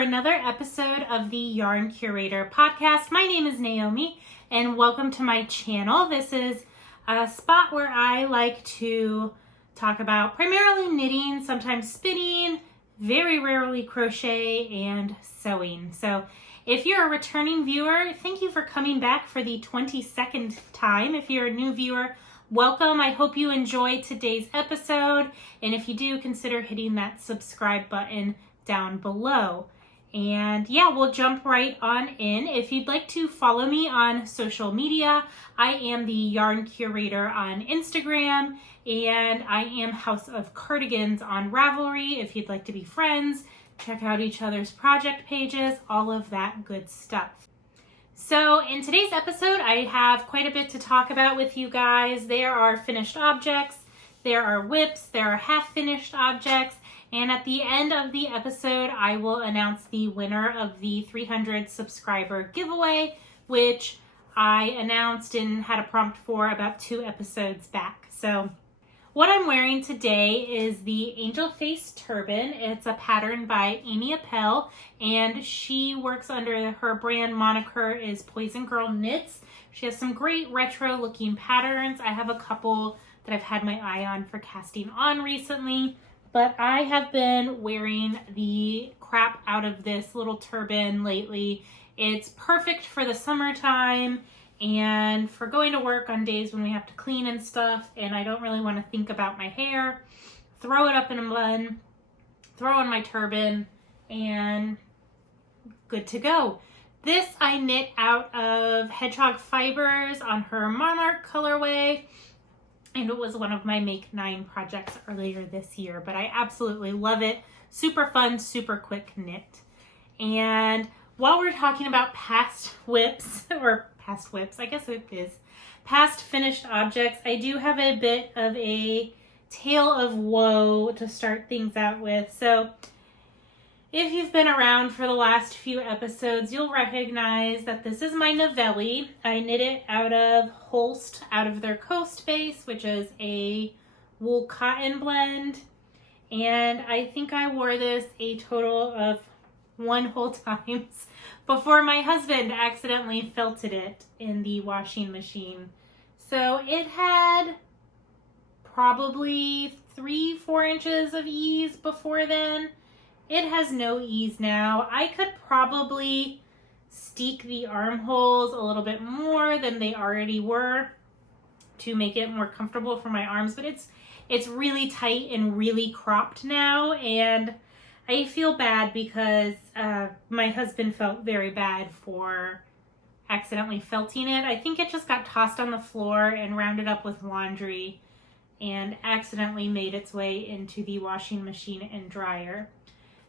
another episode of the Yarn Curator podcast. My name is Naomi and welcome to my channel. This is a spot where I like to talk about primarily knitting, sometimes spinning, very rarely crochet and sewing. So if you're a returning viewer, thank you for coming back for the 22nd time. If you're a new viewer, welcome. I hope you enjoyed today's episode. And if you do, consider hitting that subscribe button down below. And yeah, we'll jump right on in. If you'd like to follow me on social media, I am the Yarn Curator on Instagram, and I am House of Cardigans on Ravelry. If you'd like to be friends, check out each other's project pages, all of that good stuff. So in today's episode, I have quite a bit to talk about with you guys. There are finished objects, there are whips, there are half-finished objects, and at the end of the episode, I will announce the winner of the 300 subscriber giveaway, which I announced and had a prompt for about 2 episodes back. So what I'm wearing today is the Angel Face Turban. It's a pattern by Amy Appel, and she works under her brand moniker is Poison Girl Knits. She has some great retro looking patterns. I have a couple that I've had my eye on for casting on recently, but I have been wearing the crap out of this little turban lately. It's perfect for the summertime and for going to work on days when we have to clean and stuff and I don't really want to think about my hair. Throw it up in a bun, throw on my turban, and good to go. This I knit out of hedgehog fibers on her Monarch colorway, and it was one of my Make 9 projects earlier this year, but I absolutely love it. Super fun, super quick knit. And while we're talking about past whips, I guess it is, past finished objects, I do have a bit of a tale of woe to start things out with. So if you've been around for the last few episodes, you'll recognize that this is my Novelli. I knit it out of Holst, out of their Coast Base, which is a wool cotton blend. And I think I wore this a total of 1 whole times before my husband accidentally felted it in the washing machine. So it had probably 3-4 inches of ease before then. It has no ease now. I could probably steek the armholes a little bit more than they already were to make it more comfortable for my arms, but it's really tight and really cropped now, and I feel bad because my husband felt very bad for accidentally felting it. I think it just got tossed on the floor and rounded up with laundry and accidentally made its way into the washing machine and dryer.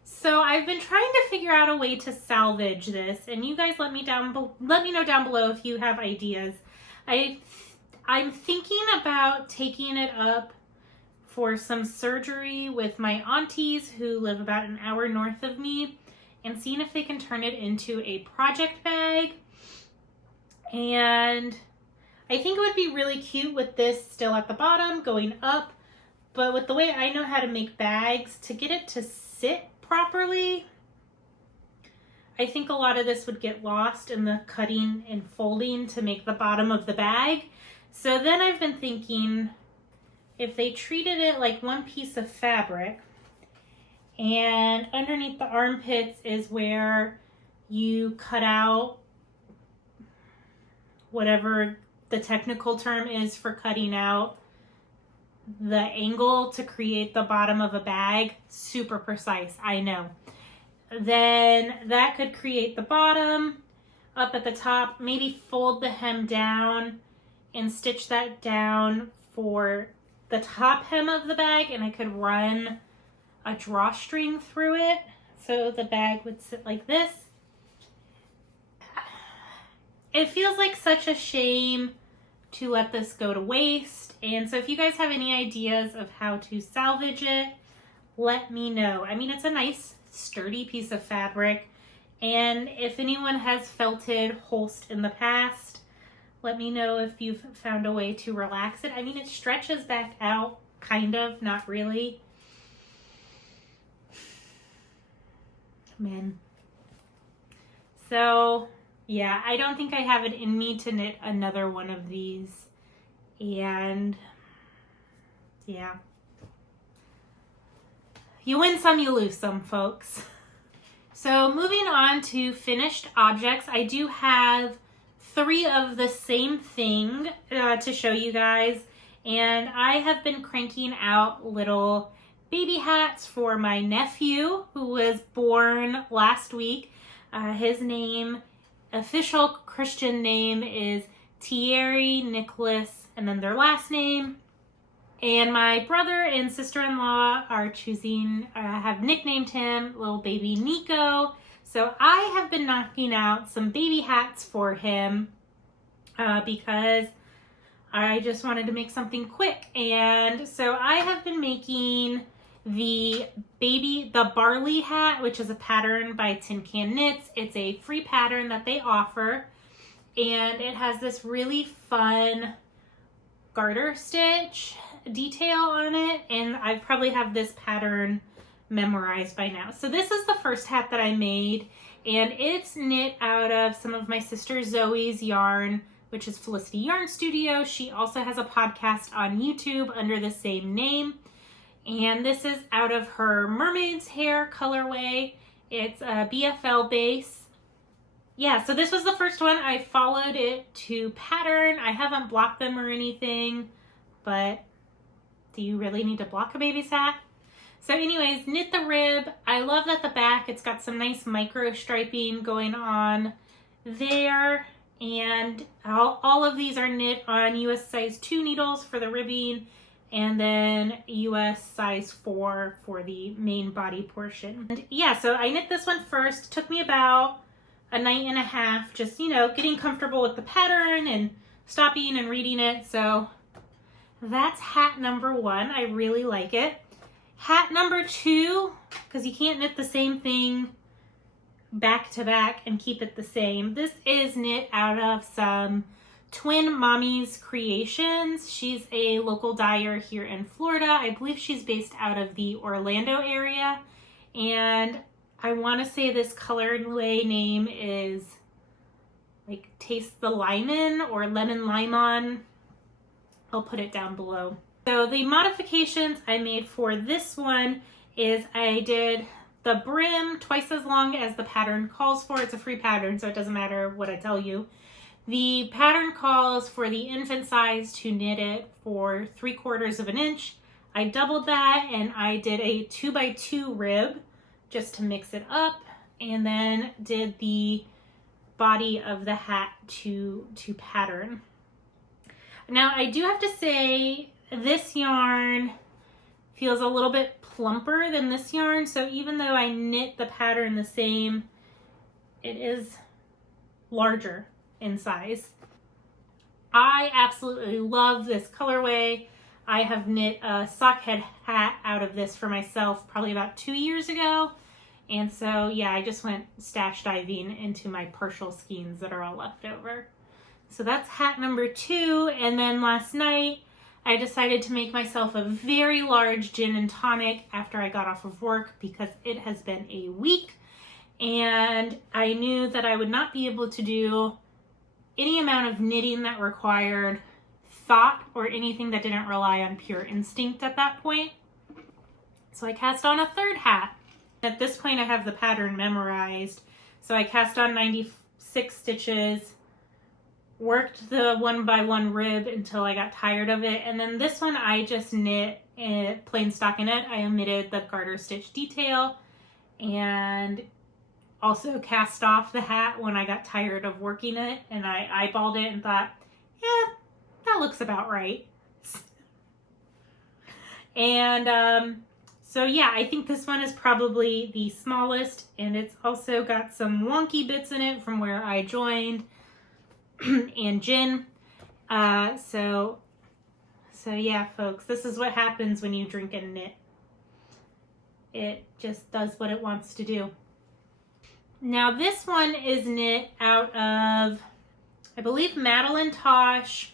So I've been trying to figure out a way to salvage this, and you guys let me know down below if you have ideas. I'm thinking about taking it up for some surgery with my aunties who live about an hour north of me and seeing if they can turn it into a project bag. And I think it would be really cute with this still at the bottom going up, but with the way I know how to make bags, to get it to sit properly, I think a lot of this would get lost in the cutting and folding to make the bottom of the bag. So then I've been thinking if they treated it like one piece of fabric, and underneath the armpits is where you cut out whatever the technical term is for cutting out the angle to create the bottom of a bag. Super precise, I know. Then that could create the bottom. Up at the top, maybe fold the hem down and stitch that down for the top hem of the bag, and I could run a drawstring through it so the bag would sit like this. It feels like such a shame to let this go to waste, and so if you guys have any ideas of how to salvage it, let me know. I mean, it's a nice sturdy piece of fabric, and if anyone has felted Holst in the past, let me know if you've found a way to relax it. I mean, it stretches back out, kind of, not really. Man, So yeah, I don't think I have it in me to knit another one of these. And yeah, you win some, you lose some, folks. So moving on to finished objects, I do have 3 of the same thing to show you guys. And I have been cranking out little baby hats for my nephew who was born last week. His official Christian name is Thierry Nicholas, and then their last name. And my brother and sister-in-law are have nicknamed him little baby Nico. So I have been knocking out some baby hats for him because I just wanted to make something quick. And so I have been making the Barley Hat, which is a pattern by Tin Can Knits. It's a free pattern that they offer, and it has this really fun garter stitch detail on it, and I probably have this pattern memorized by now. So this is the first hat that I made, and it's knit out of some of my sister Zoe's yarn, which is Felicity Yarn Studio. She also has a podcast on YouTube under the same name. And this is out of her Mermaid's Hair colorway. It's a BFL base. Yeah, so this was the first one. I followed it to pattern. I haven't blocked them or anything, but do you really need to block a baby's hat? So anyways, knit the rib. I love that the back, it's got some nice micro striping going on there. And all of these are knit on US size 2 needles for the ribbing, and then US size 4 for the main body portion. And yeah, so I knit this one first. It took me about a night and a half, just, getting comfortable with the pattern and stopping and reading it. So that's hat number 1. I really like it. Hat number 2, because you can't knit the same thing back to back and keep it the same. This is knit out of some Twin Mommies Creations. She's a local dyer here in Florida. I believe she's based out of the Orlando area. And I want to say this colorway name is like Taste the Limon or Lemon Limon. I'll put it down below. So the modifications I made for this one is I did the brim twice as long as the pattern calls for. It's a free pattern, so it doesn't matter what I tell you. The pattern calls for the infant size to knit it for 3/4 of an inch. I doubled that and I did a 2x2 rib just to mix it up, and then did the body of the hat to pattern. Now I do have to say this yarn feels a little bit plumper than this yarn, so even though I knit the pattern the same, it is larger in size. I absolutely love this colorway. I have knit a sockhead hat out of this for myself probably about 2 years ago, and so yeah, I just went stash diving into my partial skeins that are all left over. So that's hat number 2, and then last night I decided to make myself a very large gin and tonic after I got off of work because it has been a week and I knew that I would not be able to do any amount of knitting that required thought or anything that didn't rely on pure instinct at that point. So I cast on a 3rd hat. At this point I have the pattern memorized. So I cast on 96 stitches, worked the 1x1 rib until I got tired of it, and then this one I just knit plain stockinette. I omitted the garter stitch detail and also cast off the hat when I got tired of working it, and I eyeballed it and thought, yeah, that looks about right. And so yeah, I think this one is probably the smallest, and it's also got some wonky bits in it from where I joined and gin. So yeah, folks, this is what happens when you drink and knit. It just does what it wants to do. Now this one is knit out of, I believe Madeline Tosh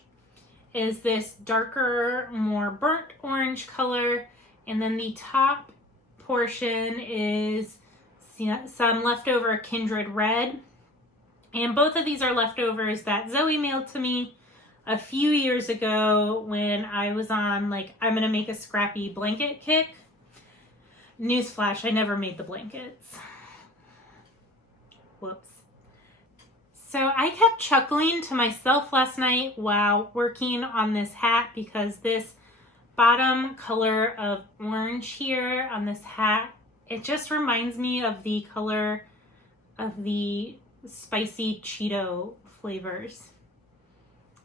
is this darker, more burnt orange color, and then the top portion is some leftover Kindred Red. And both of these are leftovers that Zoe mailed to me a few years ago when I was on, like, I'm going to make a scrappy blanket kick. Newsflash, I never made the blankets. Whoops. So I kept chuckling to myself last night while working on this hat because this bottom color of orange here on this hat, it just reminds me of the color of the spicy Cheeto flavors.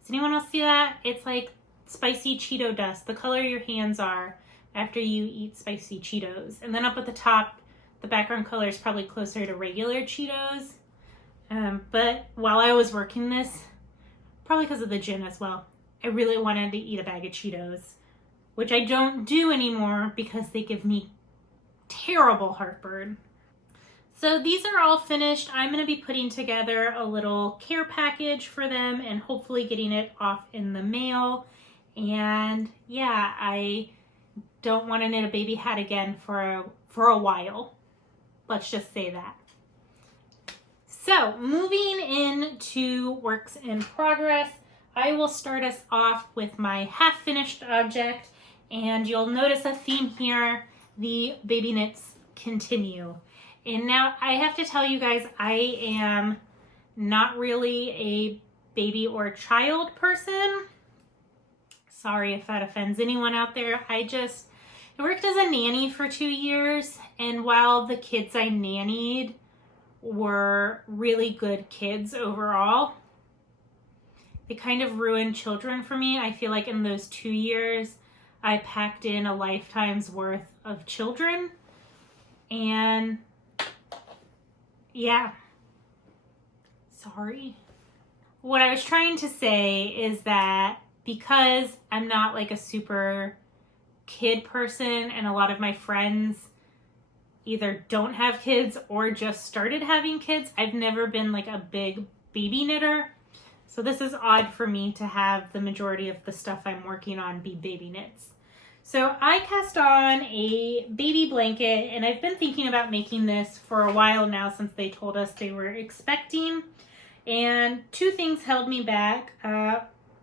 Does anyone else see that? It's like spicy Cheeto dust, the color your hands are after you eat spicy Cheetos. And then up at the top, the background color is probably closer to regular Cheetos. But while I was working this, probably because of the gin as well, I really wanted to eat a bag of Cheetos, which I don't do anymore because they give me terrible heartburn. So these are all finished. I'm going to be putting together a little care package for them and hopefully getting it off in the mail. And yeah, I don't want to knit a baby hat again for a while. Let's just say that. So moving into works in progress, I will start us off with my half finished object, and you'll notice a theme here. The baby knits continue. And now I have to tell you guys, I am not really a baby or child person. Sorry if that offends anyone out there. I worked as a nanny for 2 years, and while the kids I nannied were really good kids overall, they kind of ruined children for me. I feel like in those 2 years, I packed in a lifetime's worth of children. And yeah, sorry. What I was trying to say is that because I'm not like a super kid person, and a lot of my friends either don't have kids or just started having kids, I've never been like a big baby knitter. So this is odd for me to have the majority of the stuff I'm working on be baby knits. So I cast on a baby blanket, and I've been thinking about making this for a while now since they told us they were expecting. And two things held me back.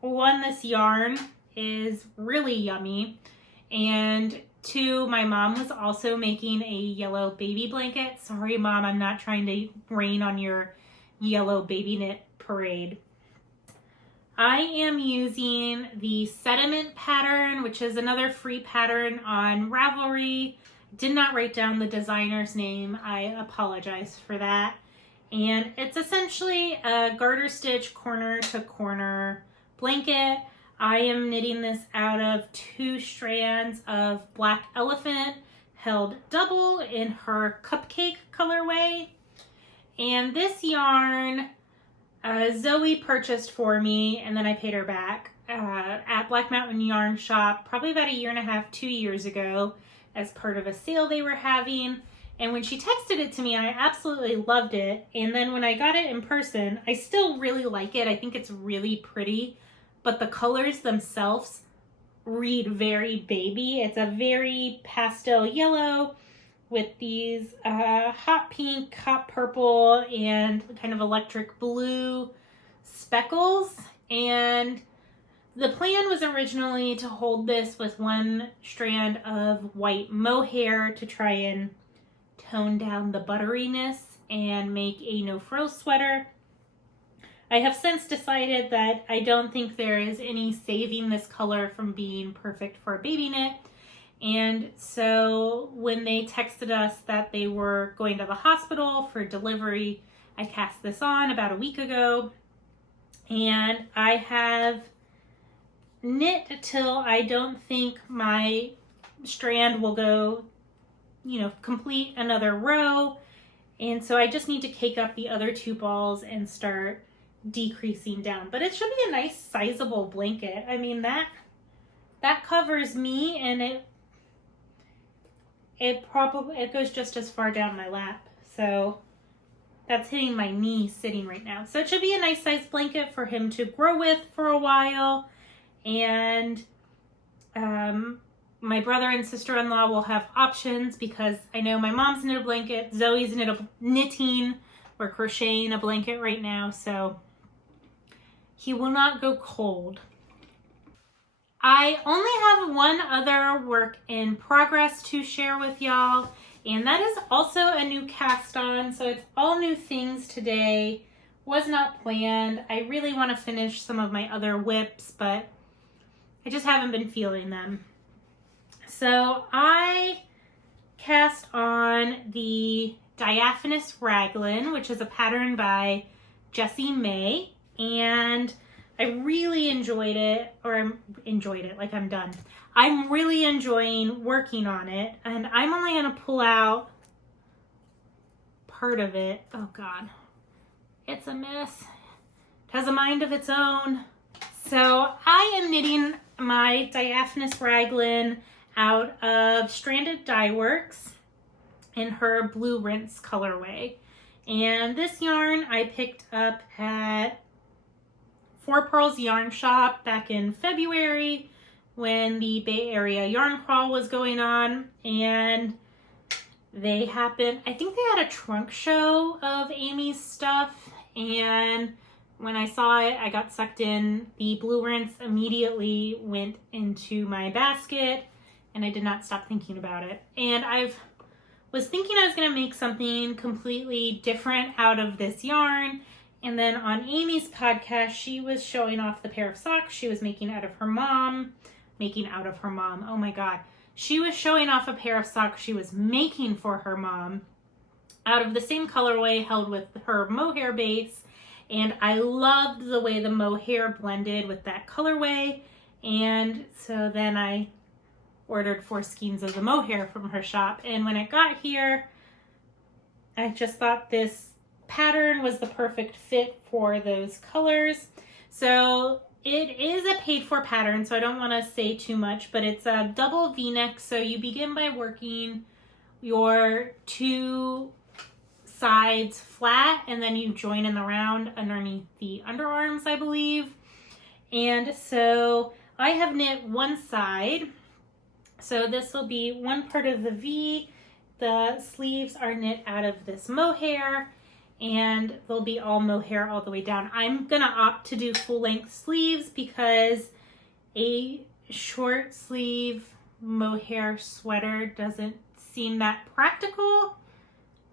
One, this yarn is really yummy. And two, my mom was also making a yellow baby blanket. Sorry, Mom, I'm not trying to rain on your yellow baby knit parade. I am using the Sediment pattern, which is another free pattern on Ravelry. Did not write down the designer's name. I apologize for that. And it's essentially a garter stitch corner to corner blanket. I am knitting this out of 2 strands of Black Elephant held double in her cupcake colorway. And this yarn, Zoe purchased for me, and then I paid her back at Black Mountain Yarn Shop probably about 1.5 years, 2 years ago as part of a sale they were having. And when she texted it to me, I absolutely loved it. And then when I got it in person, I still really like it. I think it's really pretty. But the colors themselves read very baby. It's a very pastel yellow with these hot pink, hot purple, and kind of electric blue speckles. And the plan was originally to hold this with 1 strand of white mohair to try and tone down the butteriness and make a no-frills sweater. I have since decided that I don't think there is any saving this color from being perfect for a baby knit. And so when they texted us that they were going to the hospital for delivery, I cast this on about a week ago. And I have knit till I don't think my strand will go, complete another row. And so I just need to cake up the other 2 balls and start decreasing down. But it should be a nice sizable blanket. I mean, that covers me, and it goes just as far down my lap. So that's hitting my knee sitting right now. So it should be a nice size blanket for him to grow with for a while. And my brother and sister-in-law will have options because I know my mom's knit a blanket, Zoe's knitting We're crocheting a blanket right now, so he will not go cold. I only have one other work in progress to share with y'all, and that is also a new cast on, so it's all new things today. Was not planned. I really want to finish some of my other whips, but I just haven't been feeling them. So I cast on the Diaphanous Ragaln, which is a pattern by Jessie May, and I really enjoyed it, like I'm done. I'm really enjoying working on it, and I'm only going to pull out part of it. Oh God, it's a mess. It has a mind of its own. So I am knitting my Diaphanous Ragaln out of Stranded Dye Works in her Blue Rinse colorway. And this yarn I picked up at Four Pearls Yarn Shop back in February when the Bay Area Yarn Crawl was going on, and they happened, I think they had a trunk show of Amy's stuff, and when I saw it, I got sucked in. The Blue Rinse immediately went into my basket, and I did not stop thinking about it. And I was thinking I was going to make something completely different out of this yarn. And then on Amy's podcast, she was showing off the pair of socks she was making out of her mom. Oh my God. She was showing off a pair of socks she was making for her mom out of the same colorway held with her mohair base. And I loved the way the mohair blended with that colorway. And so then I ordered 4 skeins of the mohair from her shop. And when it got here, I just thought this pattern was the perfect fit for those colors. So it is a paid for pattern, so I don't want to say too much, but it's a double V-neck. So you begin by working your 2 sides flat, and then you join in the round underneath the underarms, I believe. And so I have knit one side. So this will be one part of the V. The sleeves are knit out of this mohair, and they'll be all mohair all the way down. I'm gonna opt to do full length sleeves because a short sleeve mohair sweater doesn't seem that practical,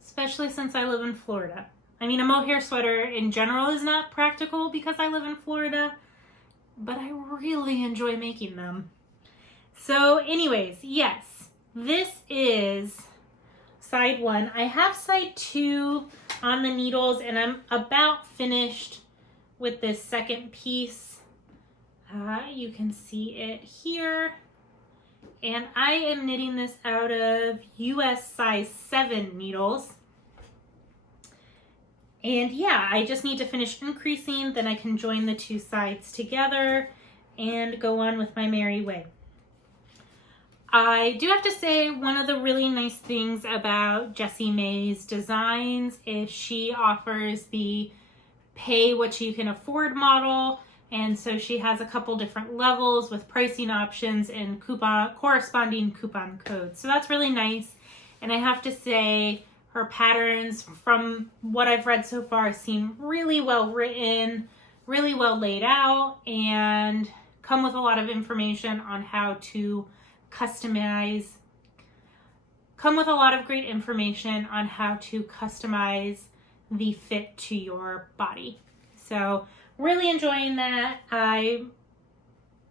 especially since I live in Florida. I mean, a mohair sweater in general is not practical because I live in Florida, but I really enjoy making them. So anyways, yes, this is side 1. I have side 2 on the needles, and I'm about finished with this second piece. You can see it here. And I am knitting this out of US size 7 needles. And yeah, I just need to finish increasing, then I can join the 2 sides together and go on with my merry way. I do have to say, one of the really nice things about Jessie May's designs is she offers the pay what you can afford model. And so she has a couple different levels with pricing options and corresponding coupon codes. So that's really nice. And I have to say, her patterns, from what I've read so far, seem really well written, really well laid out, and come with a lot of information on how to customize. Come with a lot of great information on how to customize the fit to your body. So really enjoying that. I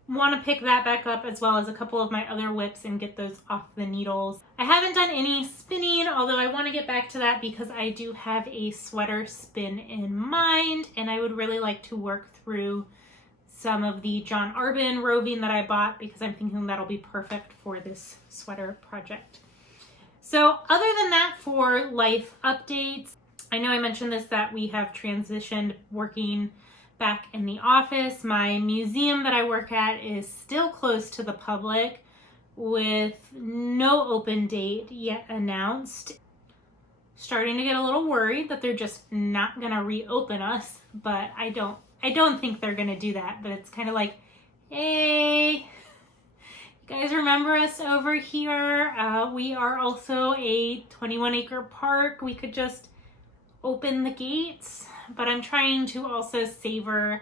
want to pick that back up as well as a couple of my other whips and get those off the needles. I haven't done any spinning, although I want to get back to that because I do have a sweater spin in mind, and I would really like to work through some of the John Arbin roving that I bought because I'm thinking that'll be perfect for this sweater project. So other than that, for life updates, I know I mentioned this, that we have transitioned working back in the office. My museum that I work at is still closed to the public with no open date yet announced. Starting to get a little worried that they're just not gonna reopen us, but I don't think they're gonna do that. But it's kind of like, hey, you guys remember us over here? We are also a 21-acre park. We could just open the gates, but I'm trying to also savor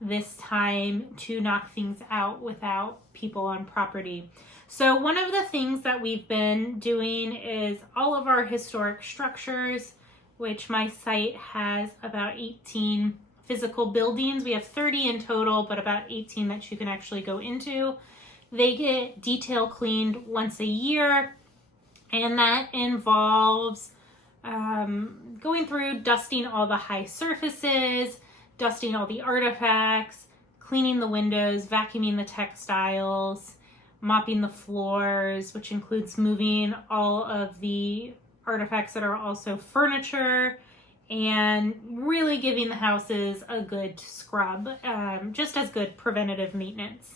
this time to knock things out without people on property. So one of the things that we've been doing is all of our historic structures, which my site has about 18 physical buildings. We have 30 in total, but about 18 that you can actually go into. They get detail cleaned once a year, and that involves going through, dusting all the high surfaces, dusting all the artifacts, cleaning the windows, vacuuming the textiles, mopping the floors, which includes moving all of the artifacts that are also furniture, and really giving the houses a good scrub, just as good preventative maintenance.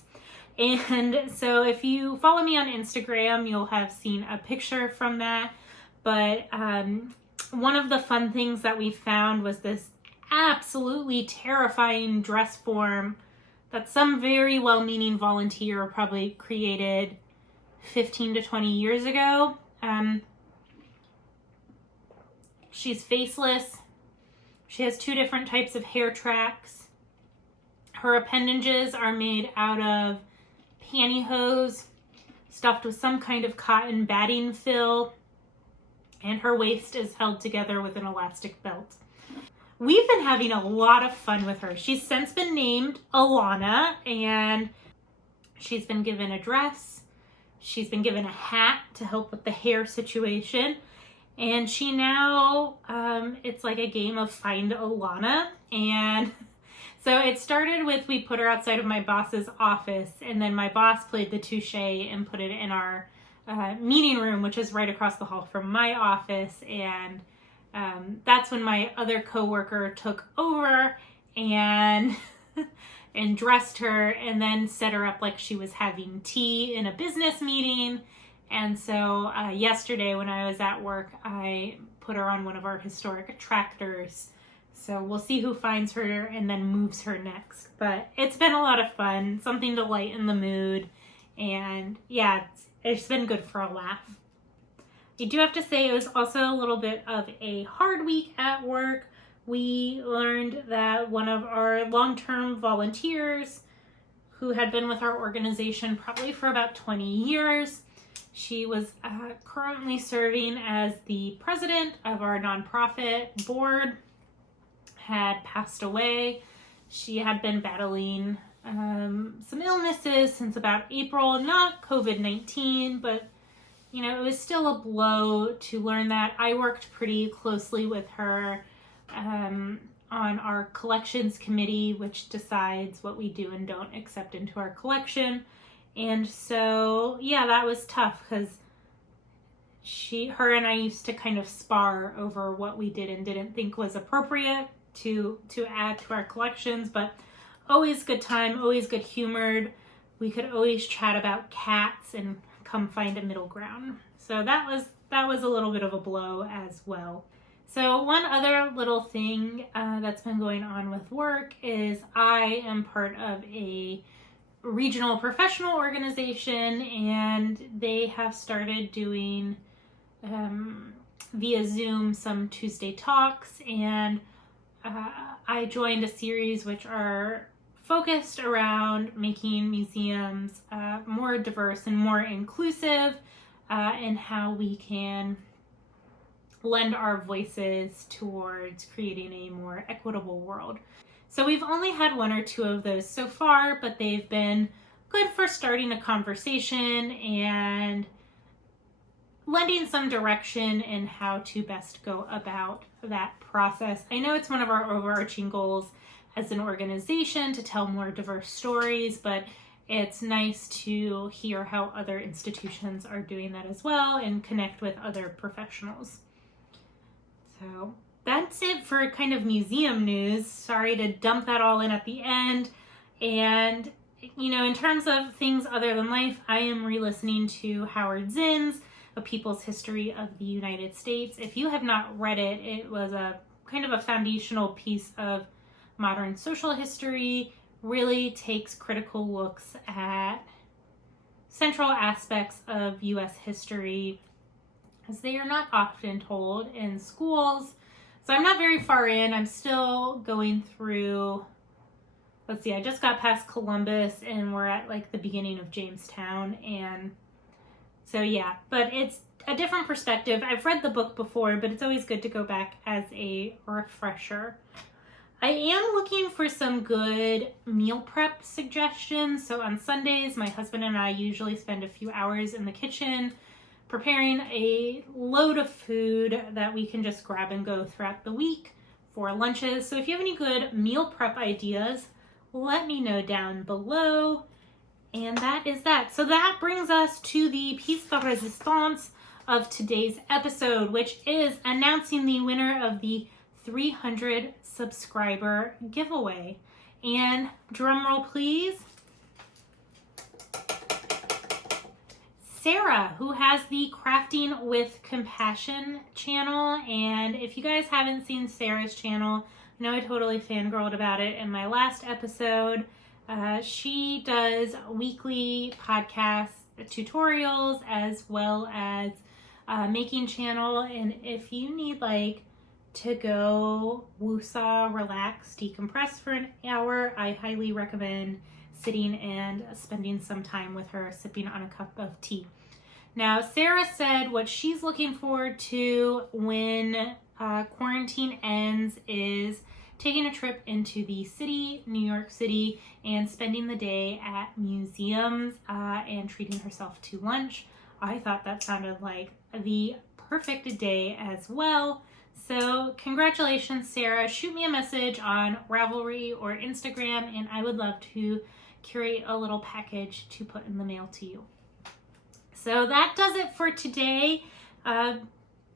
And so if you follow me on Instagram, you'll have seen a picture from that. But one of the fun things that we found was this absolutely terrifying dress form that some very well-meaning volunteer probably created 15 to 20 years ago. She's faceless. She has 2 different types of hair tracks. Her appendages are made out of pantyhose stuffed with some kind of cotton batting fill, and her waist is held together with an elastic belt. We've been having a lot of fun with her. She's since been named Alana, and she's been given a dress. She's been given a hat to help with the hair situation. And she now, it's like a game of Find Alana. And so it started with, we put her outside of my boss's office, and then my boss played the touche and put it in our meeting room, which is right across the hall from my office. And that's when my other coworker took over and and dressed her and then set her up like she was having tea in a business meeting. And so yesterday when I was at work, I put her on one of our historic attractors. So we'll see who finds her and then moves her next. But it's been a lot of fun, something to lighten the mood. And yeah, it's been good for a laugh. I do have to say it was also a little bit of a hard week at work. We learned that one of our long-term volunteers who had been with our organization probably for about 20 years, she was currently serving as the president of our nonprofit board, had passed away. She had been battling some illnesses since about April, not COVID-19, but you know, it was still a blow to learn that. I worked pretty closely with her on our collections committee, which decides what we do and don't accept into our collection. And so, yeah, that was tough because her and I used to kind of spar over what we did and didn't think was appropriate to add to our collections, but always good time, always good humored. We could always chat about cats and come find a middle ground. So that was a little bit of a blow as well. So one other little thing that's been going on with work is I am part of a regional professional organization, and they have started doing via Zoom some Tuesday talks, and I joined a series which are focused around making museums more diverse and more inclusive, and how we can lend our voices towards creating a more equitable world. So we've only had 1 or 2 of those so far, but they've been good for starting a conversation and lending some direction in how to best go about that process. I know it's one of our overarching goals as an organization to tell more diverse stories, but it's nice to hear how other institutions are doing that as well and connect with other professionals. So that's it for kind of museum news. Sorry to dump that all in at the end. And, you know, in terms of things other than life, I am re-listening to Howard Zinn's A People's History of the United States. If you have not read it, it was a kind of a foundational piece of modern social history, really takes critical looks at central aspects of U.S. history, as they are not often told in schools. So I'm not very far in. I'm still going through, let's see, I just got past Columbus and we're at like the beginning of Jamestown. And so yeah, but it's a different perspective. I've read the book before, but it's always good to go back as a refresher. I am looking for some good meal prep suggestions. So on Sundays, my husband and I usually spend a few hours in the kitchen preparing a load of food that we can just grab and go throughout the week for lunches. So if you have any good meal prep ideas, let me know down below. And that is that. So that brings us to the piece de resistance of today's episode, which is announcing the winner of the 300 subscriber giveaway. And drum roll, please. Sarah, who has the Crafting with Compassion channel. And if you guys haven't seen Sarah's channel, I know I totally fangirled about it in my last episode. She does weekly podcast tutorials as well as making channel. And if you need like to go woosah, relax, decompress for an hour, I highly recommend sitting and spending some time with her sipping on a cup of tea. Now, Sarah said what she's looking forward to when quarantine ends is taking a trip into the city, New York City, and spending the day at museums and treating herself to lunch. I thought that sounded like the perfect day as well. So congratulations, Sarah. Shoot me a message on Ravelry or Instagram, and I would love to curate a little package to put in the mail to you. So that does it for today.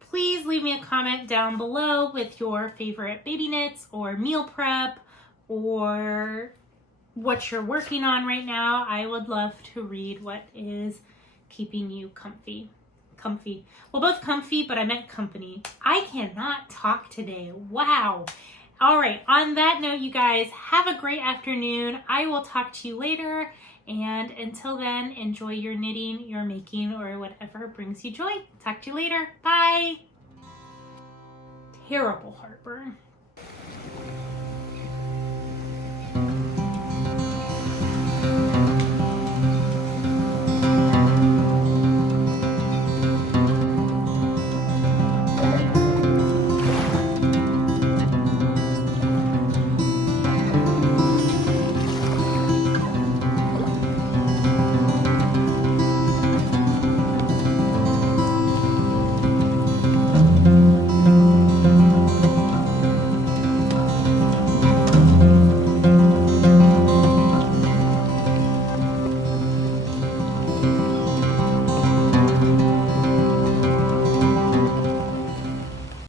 Please leave me a comment down below with your favorite baby knits or meal prep or what you're working on right now. I would love to read what is keeping you comfy. Well, both comfy, but I meant company. I cannot talk today. Wow. All right. On that note, you guys have a great afternoon. I will talk to you later. And until then, enjoy your knitting, your making, or whatever brings you joy. Talk to you later. Bye. Terrible heartburn.